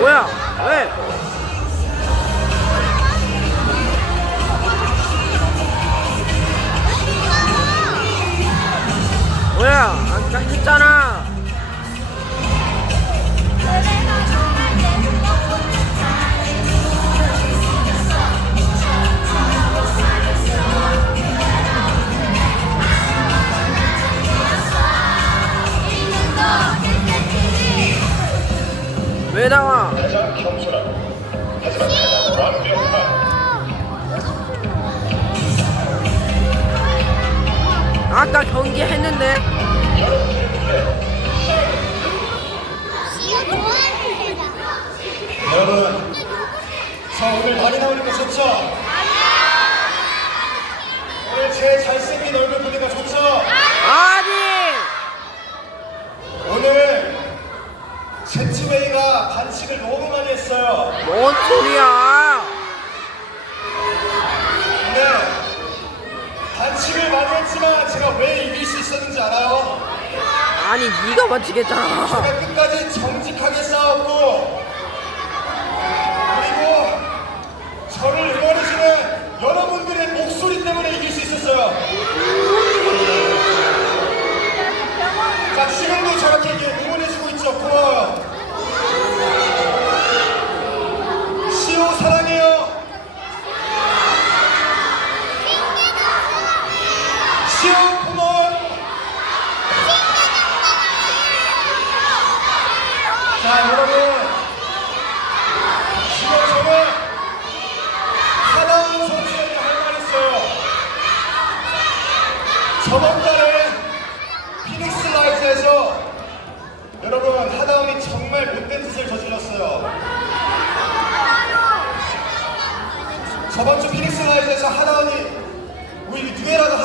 뭐야? 왜? 뭐야? 아까 했잖아. 왜 나와? 아까 경기 했는데 여러분 저 오늘 많이 나오는 거 좋죠? 오늘 제잘생긴 얼굴 보니까 좋죠? 아니 오늘 제치웨이가 반칙을 너무 많이 했어요 뭔 소리야? 네 반칙을 많이 했지만 제가 왜 이길 수 있었는지 알아요? 아니 맞히겠잖아. 제가 끝까지 정직하게 싸웠고 그리고 저를 응원해주는 여러분들의 목소리 때문에 이길 수 있었어요. 자 지금도 저렇게 이게 응원해주고 있죠. 고마워요. 시오 사랑해요. 시오 고마워요. 자 여러분. 지금 저는 하나원 선수에게 할말 있어요. 저번 달에 피닉스 라이트에서 여러분 하다운이 정말 못된 짓을 저질렀어요. 저번 주 피닉스 라이트에서 하다운이 우리 뉴에라가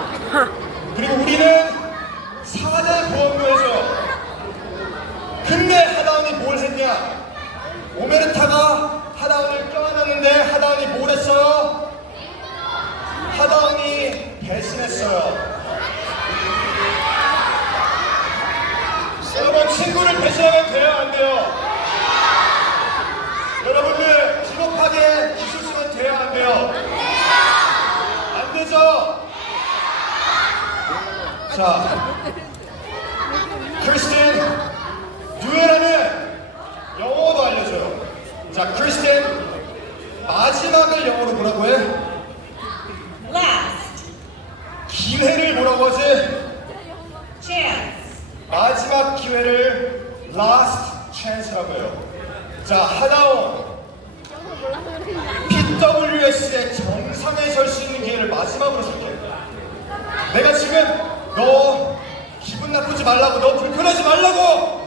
너 기분 나쁘지 말라고, 너 불편하지 말라고!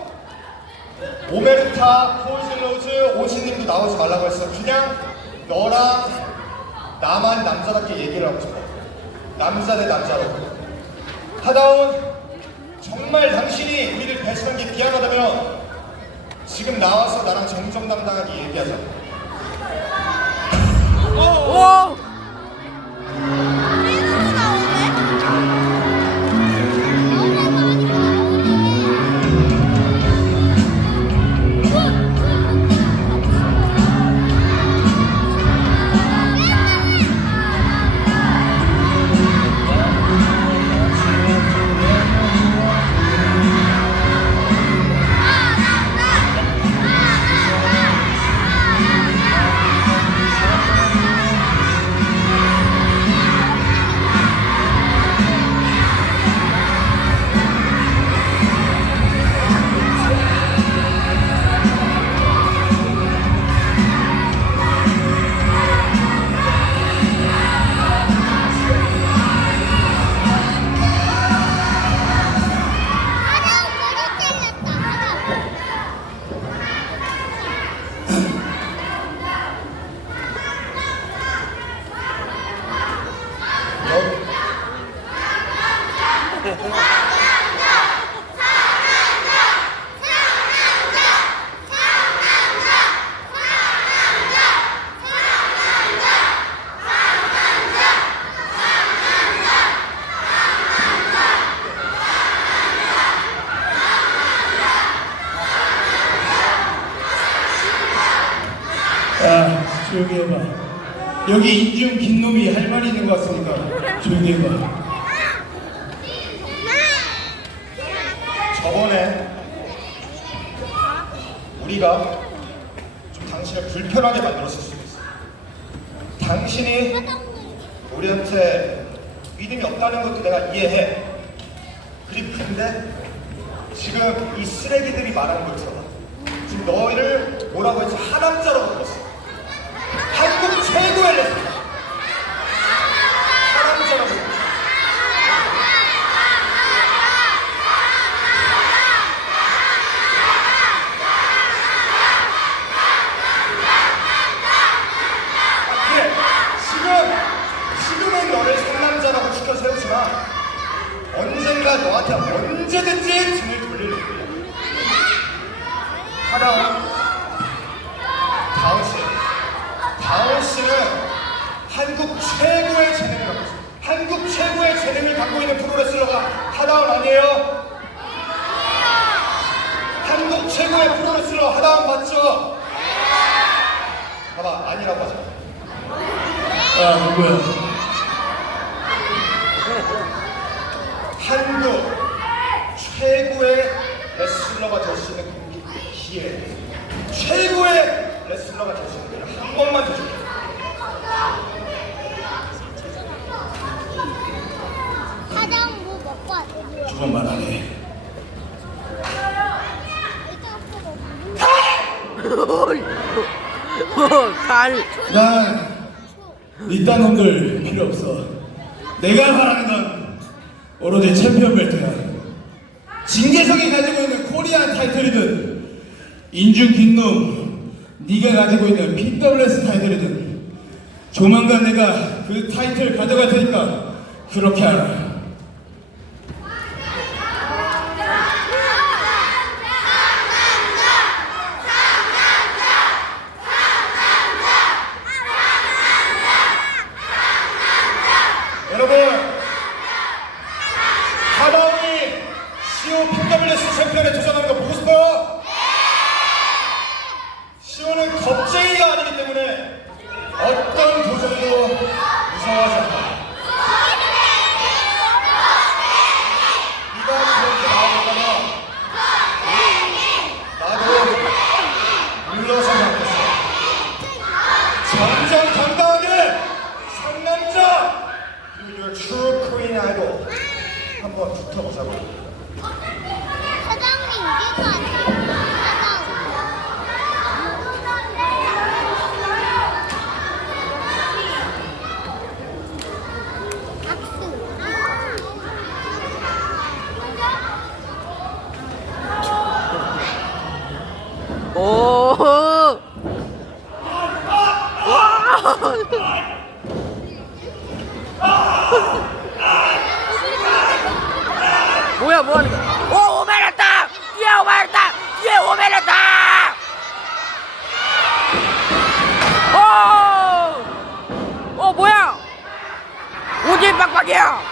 오메르타, 폴슬로즈, 오시님도 나오지 말라고 했어. 그냥 너랑 나만 남자답게 얘기를 하고 싶어. 남자 대 남자로. 하다온 정말 당신이 우리를 배신한 게 미안하다면 지금 나와서 나랑 정정당당하게 얘기하자. 오! 조용히 해봐. 여기 인중 긴 놈이 할 말이 있는 것 같으니까 조용히 해봐. 저번에 우리가 좀 당신을 불편하게 만들었을 수도 있어. 당신이 우리한테 믿음이 없다는 것도 내가 이해해. 근데 지금 이 쓰레기들이 말하는 걸 들어봐. 지금 너희를 뭐라고 했지? 하남자라고 불렀어. 한국 최고의 레슬러. 하남자라고 불렀어. 아, 그래. 지금, 지금은 너를 상남자라고 추켜 세우지만, 언젠가 너한테 언제든지 등을 돌릴 거야. 하다운, 다운 씨. 다운 씨는 한국 최고의 재능을 갖고 있어. 한국 최고의 재능을 갖고 있는 프로레슬러가 하다운 아니에요? 한국 최고의 프로레슬러 하다운 맞죠? 봐봐, 아니라고 하잖아. 아 누구야? 한국 최고의 레슬러가 될 수 있는 기회 최고의 레슬러가 될 수 있는 기회 한 번만 더 줄게 사장 뭐 먹고 두번 말하네. 달. 난 이딴 놈들 필요 없어. 내가 바라는 건 오로지 챔피언 벨트야. 진계석이 가지고 있는 코리안 타이틀이든 인중 긴 놈, 네가 가지고 있는 PWS 타이틀이든 조만간 내가 그 타이틀 가져갈 테니까 그렇게 알아. 여러분 하다운이 시오 PWS 챔피언에 도전하는 거 보고 싶어요? 시오는 겁쟁이가 아니기 때문에 어떤 도전도 무서워하지 않아 네가 그렇게 나오면 나도 물러서 잡겠어 정정당당하게 상남자 그리고 your true queen idol 한번 붙어보자고 사장님 것 같아. 사장. 오. 뭐야 뭐 하는 거야? 오 오메라다! 뒤에 오메라다! 뒤에 오메라다! 오! 어 뭐야? 오진 빡빡이야!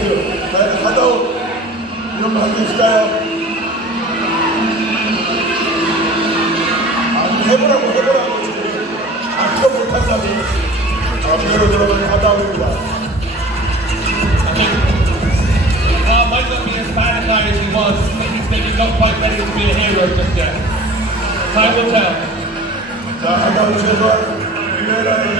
캐리의 키즈. 과연 하다운 이런 거할수 있을까요? 아니, 해보라고, 해보라고 지금. 아껴 못한다고. 아, 그대로 들어간 하다운입니다. Uh, might not be as bad a guy as he was. I think he's maybe not quite ready to be a hero just yet. Time will tell. 자, 하다운 최소한 1회라는